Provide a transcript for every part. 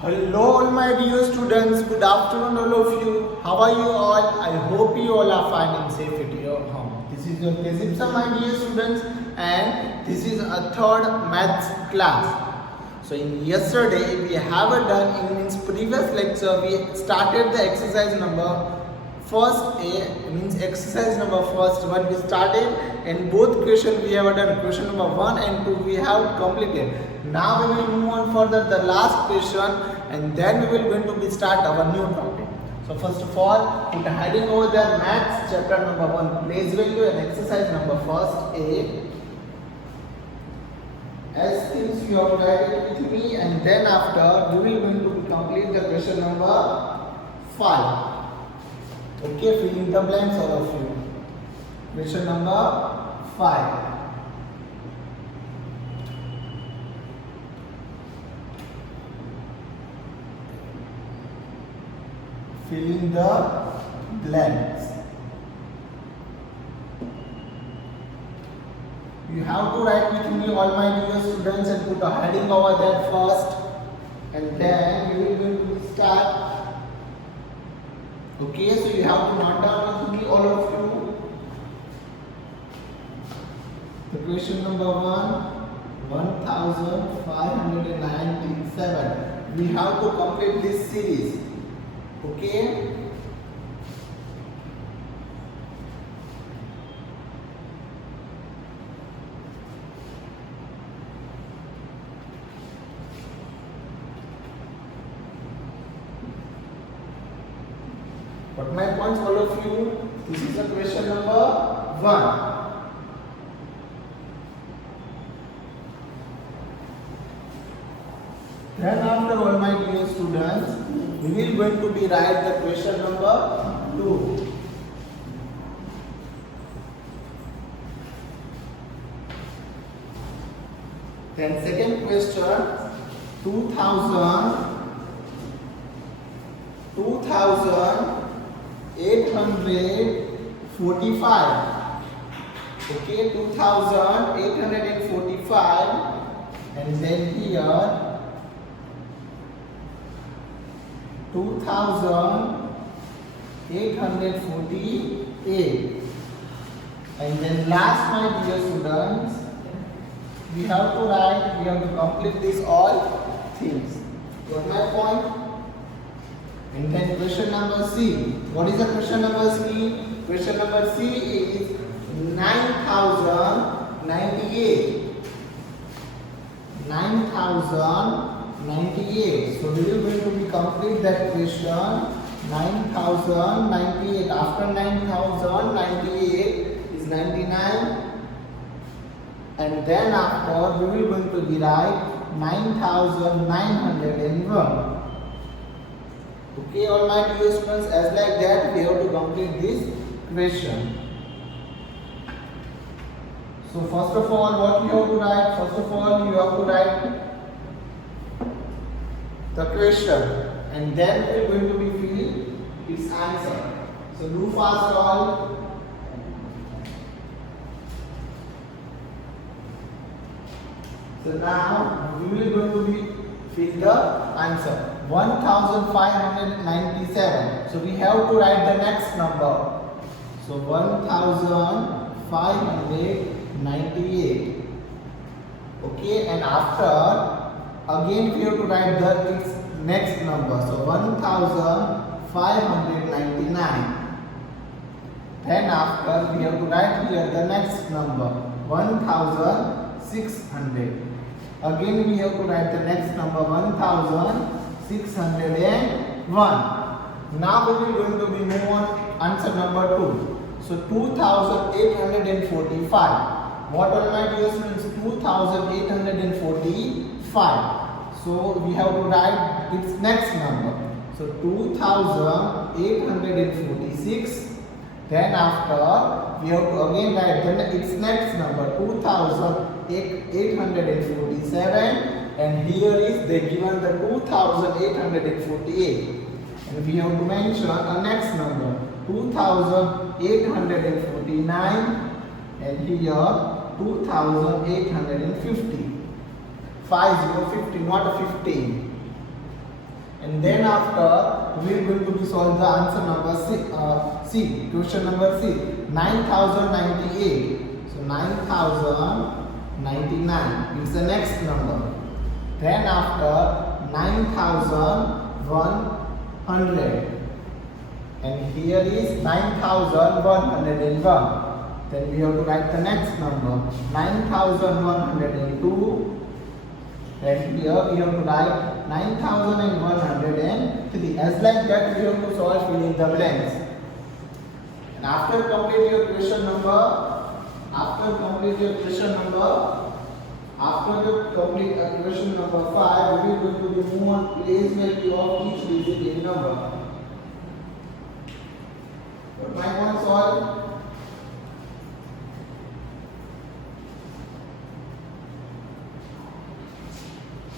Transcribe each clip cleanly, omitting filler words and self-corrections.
Hello all my dear students, good afternoon all of you. How are you all? I hope you all are fine and safe at your home. This is your Kezipsa my dear students and this is a third maths class. So in yesterday we have done in its previous lecture we started the exercise number first A means exercise number first one we started and both question we have done question number 1 and 2 we have completed. Now we will move on further the last question and then we will going to be start our new topic. So first of all put a heading over there maths chapter number 1 place value and exercise number first A. As things you have written with me and then after we will going to complete the question number 5. Okay, fill in the blanks all of you. Question number 5. Fill in the blanks. You have to write with me all my dear students and put a heading over that first and then we will going to start. Okay, so you have to note down with me all of you. The question number 1597. We have to complete this series. Okay. But my points all of you, this is a question number 1. Then after all my dear students, we will going to be write the question number 2. Then second question, 2845. Okay, 2845 and then here 2848 and then last my dear students we have to write, we have to complete this all things. Got my point? And then question number C. What is the question number C? Question number C is 9098. 9098. So we will going to be complete that question. 9098. After 9098 is 99. And then after we will going to be write 9901. Okay, all my dear students, as like that we have to complete this question. So first of all, what you have to write? First of all, you have to write the question, and then we are going to be fill its answer. So do fast all. So now we will going to be fill the answer 1597. So we have to write the next number. So 1598. Okay, and after again we have to write the its next number. So 1599. Then after we have to write here the next number 1600. Again we have to write the next number 1601. Now we will going to be move on answer number 2. So 2845. What are my dear students? 2845. So we have to write its next number. So 2846. Then after we have to again write then its next number 2847 and here is they given the 2848 and we have to mention a next number 2849 and here 2850. 50, not 15. And then after we are going to be solve the answer number C, question number C, 9098. So 9099 is the next number. Then after 9100, and here is 9101. Then we have to write the next number, 9102. And here we have to write 9103. As like that we have to solve fill in the blanks. And after complete your question number, after the question number 5, we are going to move on place value of each digit in number. What might want to solve?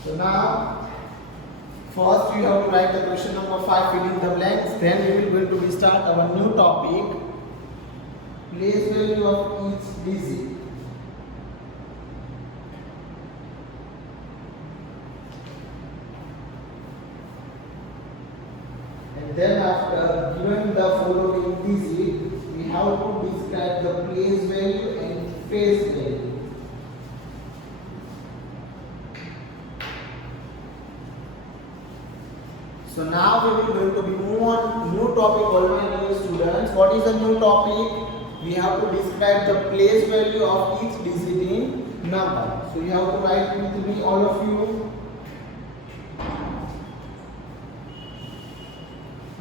So now, first we have to write the question number 5, fill in the blanks. Then we will going to start our new topic, place value of each digit. And then after given the following digit, we have to describe the place value and face value. So now we will going to be move on new topic, all my dear students. What is the new topic? We have to describe the place value of each digit in number. So you have to write with me, all of you.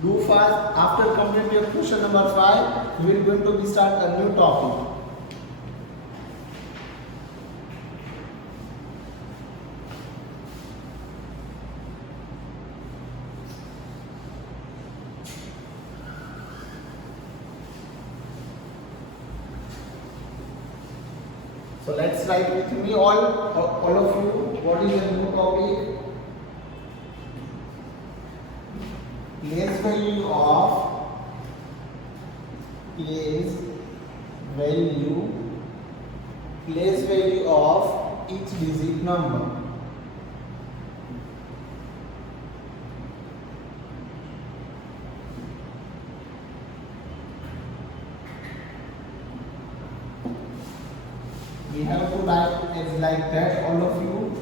Do fast. After completing your question number 5, we are going to be start a new topic. So let's write with me, all of you. What is the new topic? Place value of each digit number. We have to write as like that, all of you,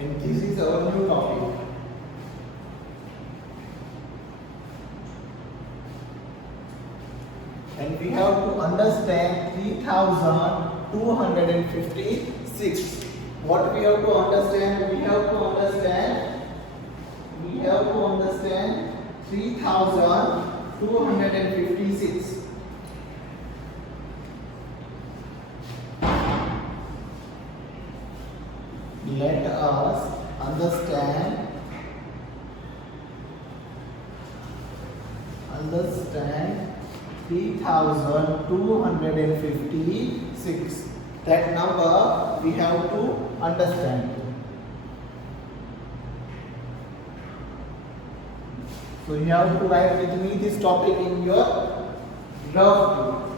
and this is our new topic. And we have to understand 3256. What we have to understand? We have to understand 3256. Let us understand 3256. That number we have to understand. So you have to write with me this topic in your rough book.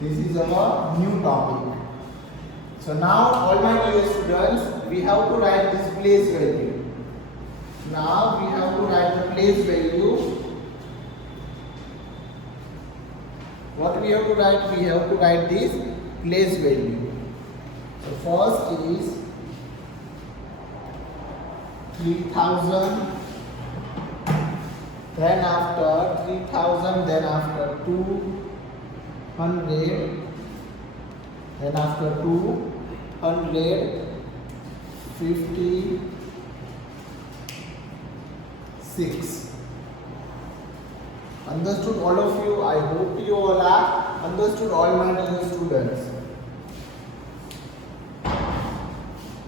This is our new topic. So now, all my dear students, we have to write this place value. Now we have to write the place value. What we have to write? We have to write this place value. So first is 3000. Then after 3000, then after 200, then after 256. Understood, all of you? I hope you all are understood, all my dear students.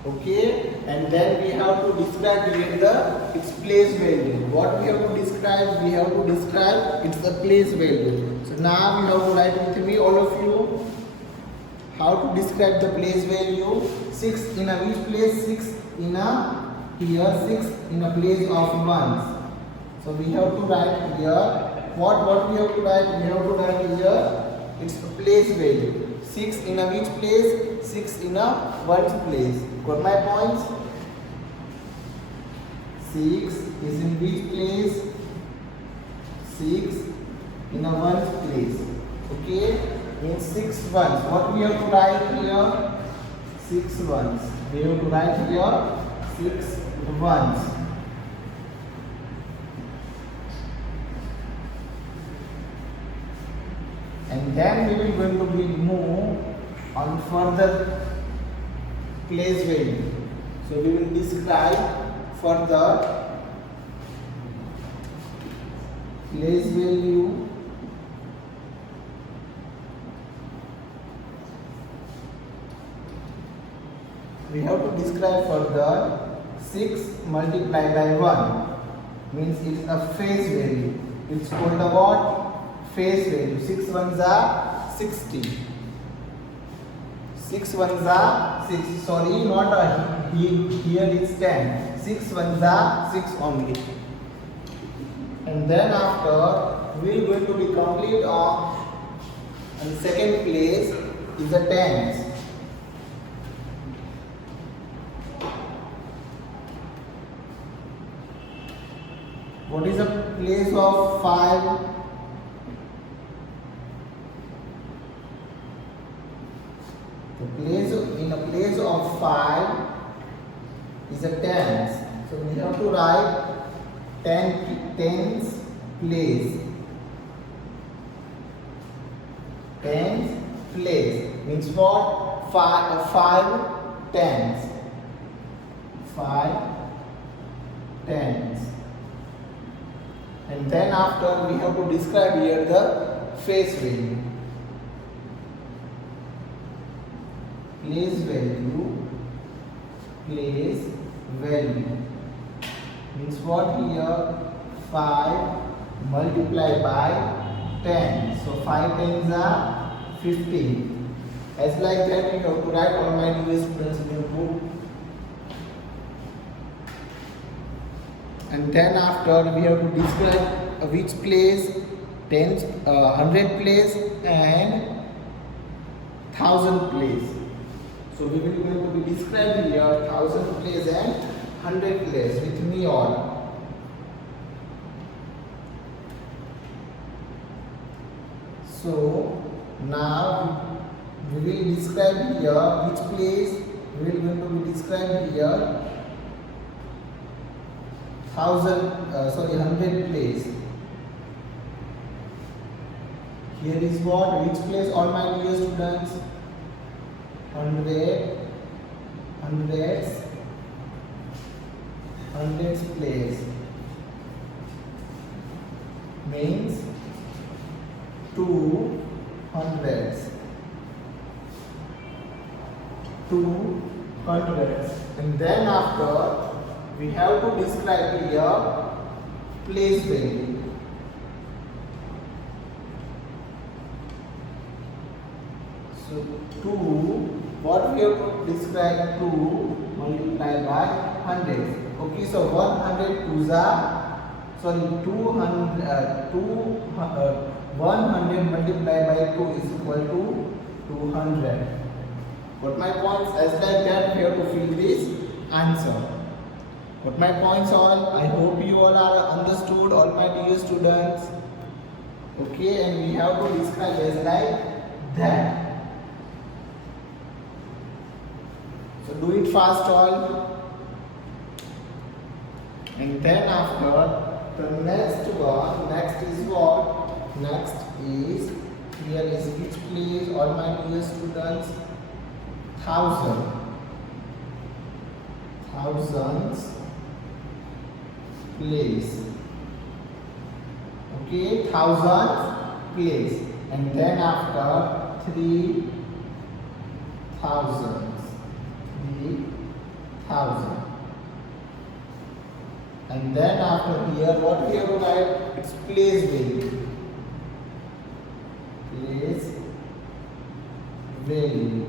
Okay, and then we have to describe here its place value. What we have to describe? We have to describe its the place value. So now you have to write with me, all of you, how to describe the place value. 6 in a which place? 6 in a here, 6 in a place of ones. So we have to write here what we have to write. We have to write here its place value. 6 in a which place? 6 in a ones place. Got my points? 6 is in which place? 6 in a ones place. Okay, means 6 ones. What we have to write here? 6 ones. We have to write here 6 ones. And then we will going to be move on further place value. So we will describe further place value. We have to describe further 6 multiplied by 1 means it is a phase value. It's called the what? Phase value. 6 ones are 60. 6 ones are 6. Sorry, not a here is 10. 6 ones are 6 only. And then after we are going to be complete on second place is the tens. What is the place of 5? The place in a place of 5 is a tens. So we have to write tens place. Tens place means what? 5 tens. 5 tens. And then after we have to describe here the face value. Place value. Place value means what here? 5 multiplied by 10. So 5 tens are 15. As like that you have to write all my dear students in your book. And then after we have to describe which place, tens, 100 place and 1000 place. So we will going to be describing here 1000 place and 100 place with me all. So now we will describe here which place. We will going to be describing here 100 place. Here is what? Which place? All my dear students? 100, hundreds place means 2 hundreds. 2 hundreds. And then after we have to describe here place value. So 2, what we have to describe? 2 multiplied by 100. Okay, so 100 twos are 100 multiplied by 2 is equal to 200. What my points? As like that we have to fill this answer. What my points all? I hope you all are understood, all my dear students. Okay, and we have to describe as like that. So do it fast all. And then after the next one, next is what? Next is here is which place, all my dear students? 1000. Thousands place. Okay, thousands place. And then after 3000. 3000. And then after here, what we have to write? It's place value. Place value.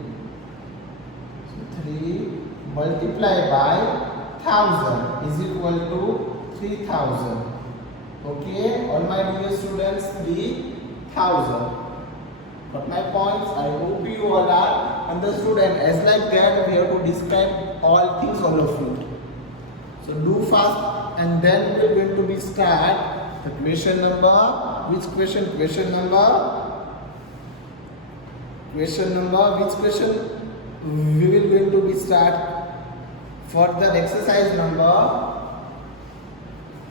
So 3 multiplied by 1000 is equal to 3000. Okay, all my dear students, 3000. But my points, I hope you all are understood, and as like that we have to describe all things, all of you. So do fast, and then we are going to be start the question number. Which question? Question number. Question number. Which question we will going to be start? Further exercise number.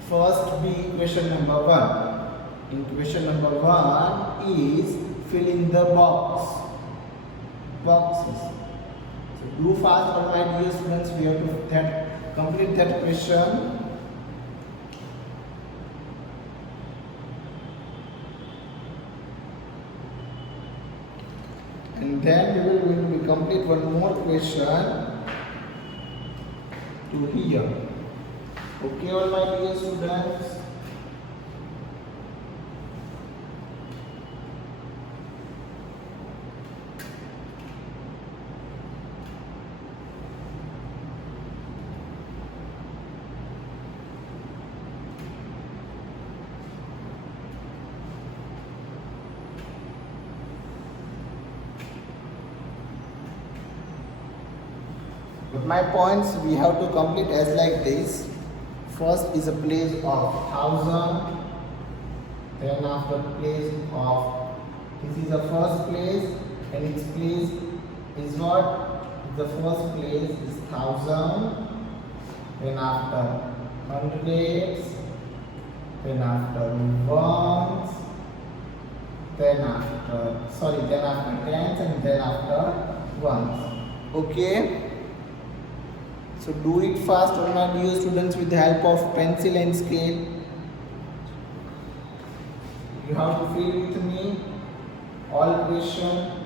First be question number 1. In question number 1 is fill in the boxes. So do fast, all my dear students. We have to complete that question. And then we will going to be complete one more question to here. Okay, all my dear students. But my points we have to complete as like this. First is a place of 1000. Then after place of, this is the first place, and its place is what? The first place is 1000. Then after hundreds. Then after ones. Then after tens, and then after ones. Okay. So do it fast, all my dear students, with the help of pencil and scale. You have to fill with me all question.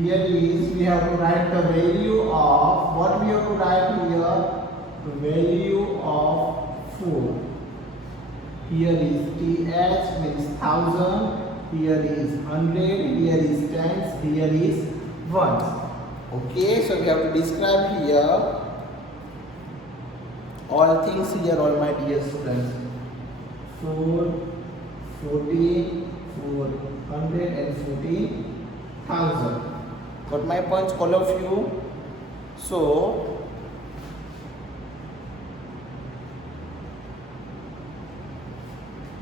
Here is, we have to write the value of, what we have to write here? The value of 4. Here is TH means 1000, here is 100, here is tens, here is ones. Okay, so we have to describe here all things here, all my dear students. 4, 40, 400 and 40,000. Got my points, all of you? So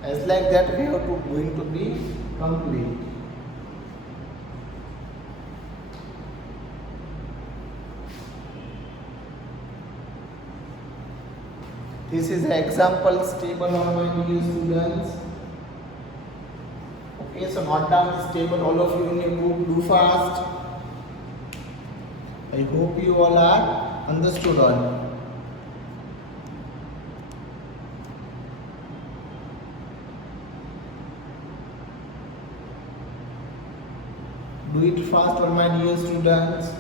as like that we have to going to be complete. This is the example table of my dear students. Okay, so note down this table, all of you in your book. Do fast. I hope you all are understood all. Do it fast, all my dear students.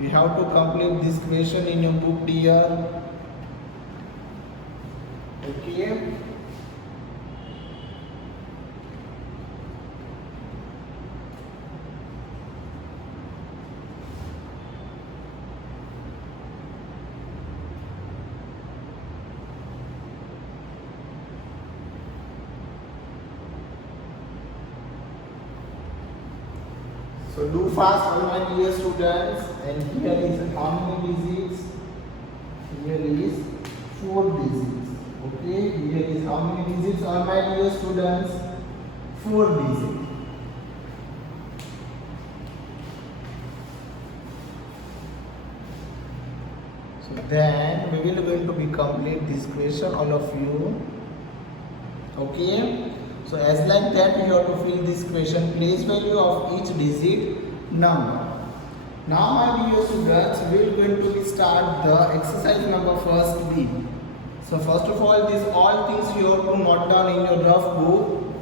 You have to complete this question in your book, dear. Okay. So do fast, all my dear students. And here is how many digits? Here is 4 digits. Okay, here is how many digits, all my dear students? 4 digits. So then we will going to be complete this question, all of you. Okay. So as like that we have to fill this question, place value of each digit number. Now my dear students, we are going to start the exercise number first B. So first of all, these all things you have to note down in your rough book.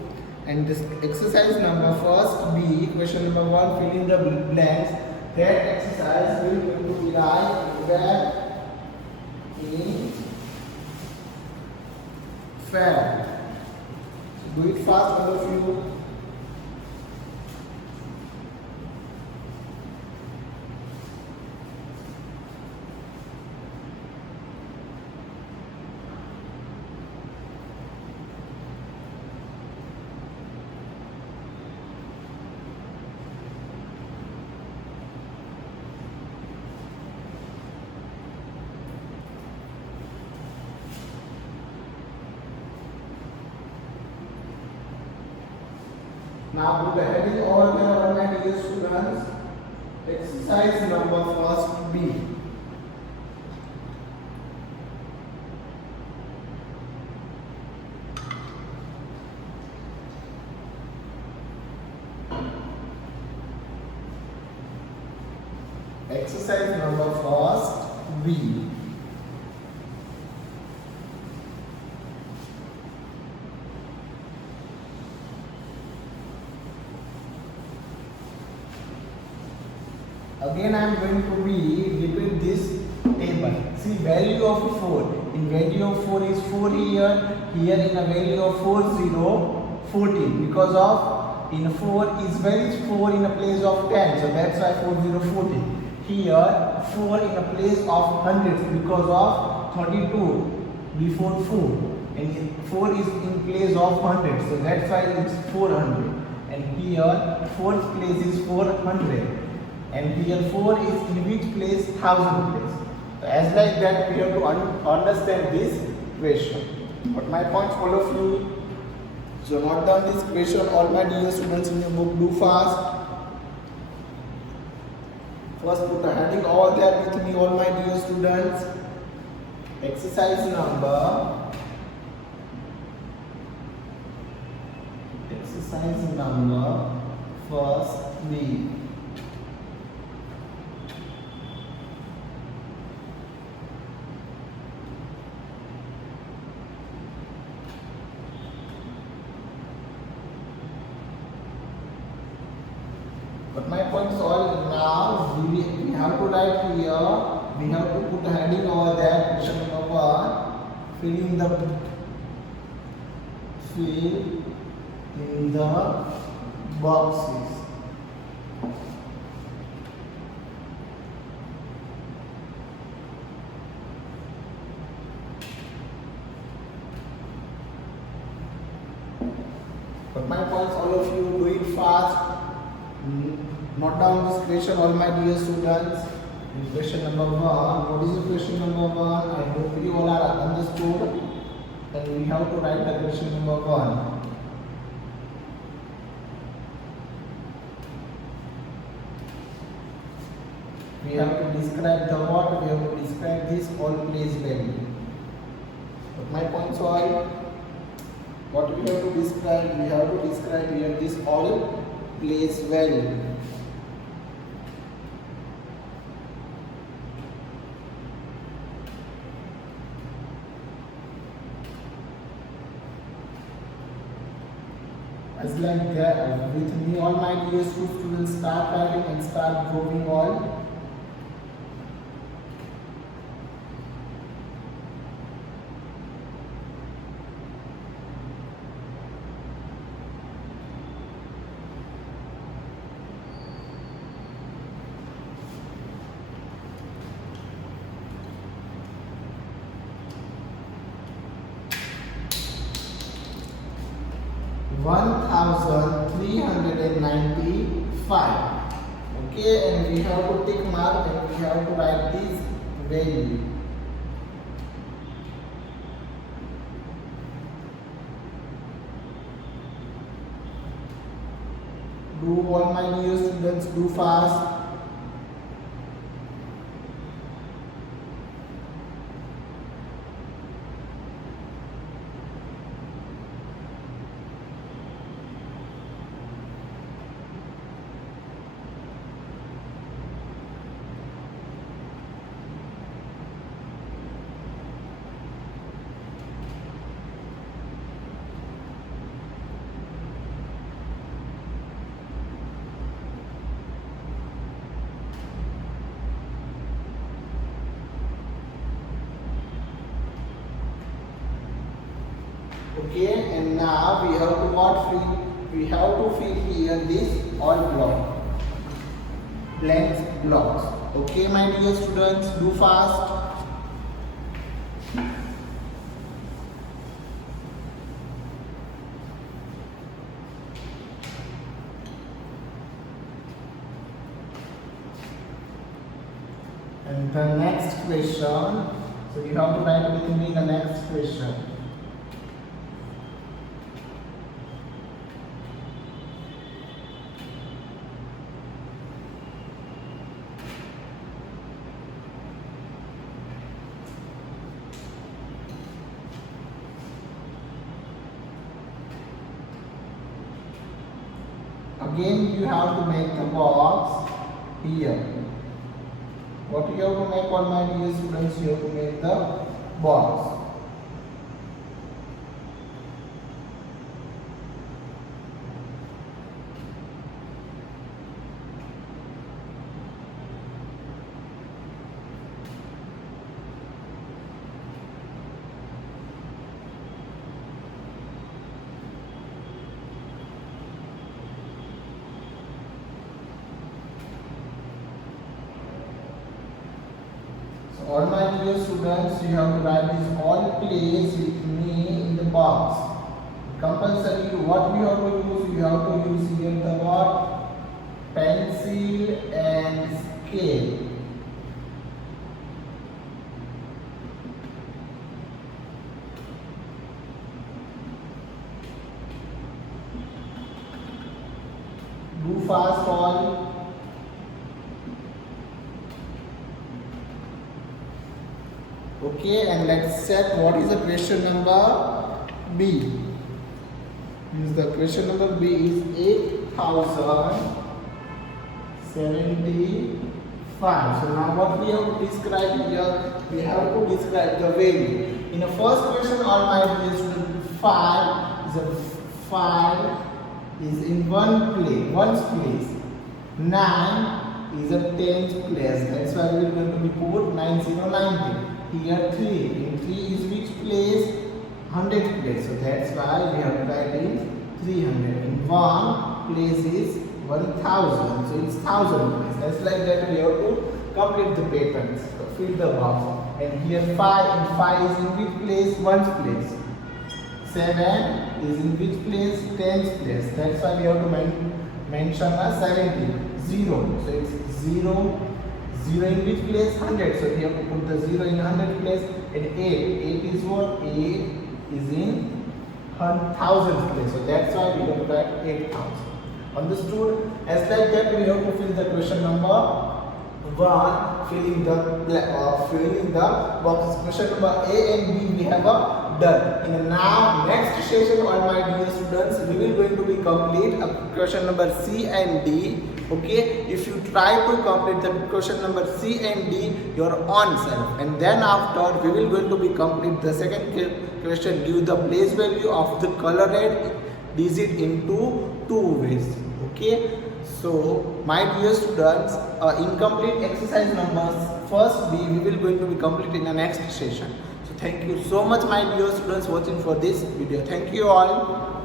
And this exercise number first B, question number 1, fill in the blanks. That exercise will going to be like that in fair. So do it fast, all of you. Now put the heading over there, my dear students. Exercise number first B. Exercise number first B. Again I am going to repeat this table. See, value of 4. In value of 4 is 4 here. Here in a value of 14. Because of in 4 is values 4 in a place of 10. So that's why 14. Here 4 in a place of hundreds because of 32 before 4. And 4 is in place of 100. So that's why it's 400. And here fourth place is 400. And here 4 is in which place? 1000 place. So as like that we have to understand this question. But my points, all of you. So note down this question, all my dear students in your book, do fast. First put a heading over there with me, all my dear students. Exercise number first B. But my point is all now we have to write here, we have to put a heading over that, question number 1, fill in the boxes. But my points, all of you, do it fast. Note down this question, all my dear students. Question number 1. What is the question number 1? I hope you all are understood. And we have to write the question number 1. We have to describe the what, we have to describe this all place value. But my points are, what we have to describe? We have to describe here this all place value. As like that, with me, all my dear students start writing and start drawing all. $1,395. Okay, and we have to tick mark and we have to write this value. Do all my dear students, do fast. Okay, and now we have to what fill? We have to fill here this all blank blocks. Okay, my dear students, do fast. And the next question, so you have to write with me the next question. Again, you have to make the box here. What you have to make, all my dear students? You have to make the box. All my dear students, you have to write this all place with me in the box. Compulsory, what we have to use? You have to use here the what? Pencil and scale. Do fast all. Okay, and let's check what is the question number B. Use the question number B is 8075. So now what we have to describe here? We have to describe the value. In the first question, all my dear students, 5 is in ones place. 9 is a tens place. That's why we are going to be put 9090. Here 3. In 3 is which place? 100th place. So that's why we have to write in 300. In 1 place is 1000. So it's 1000 place. That's like that we have to complete the patterns. So fill the box. And here 5. In 5 is in which place? Ones place. 7 is in which place? Tens place. That's why we have to mention a 70. 0. So it's 0. 0 in which place? 100. So we have to put the 0 in 100 place. And 8. 8 is what? 8 is in 1000th place. So that's why we have to write 8000. Understood? As like that we have to fill the question number 1, filling the boxes. Question number A and B we have done. In the now next session, all my dear students, we will going to be complete question number C and D. Okay, if you try to complete the question number C and D your own self, and then after we will going to be complete the second question. Give the place value of the colored digit into 2 ways. Okay, so my dear students, incomplete exercise numbers first B we will going to be complete in the next session. So thank you so much my dear students watching for this video. Thank you all.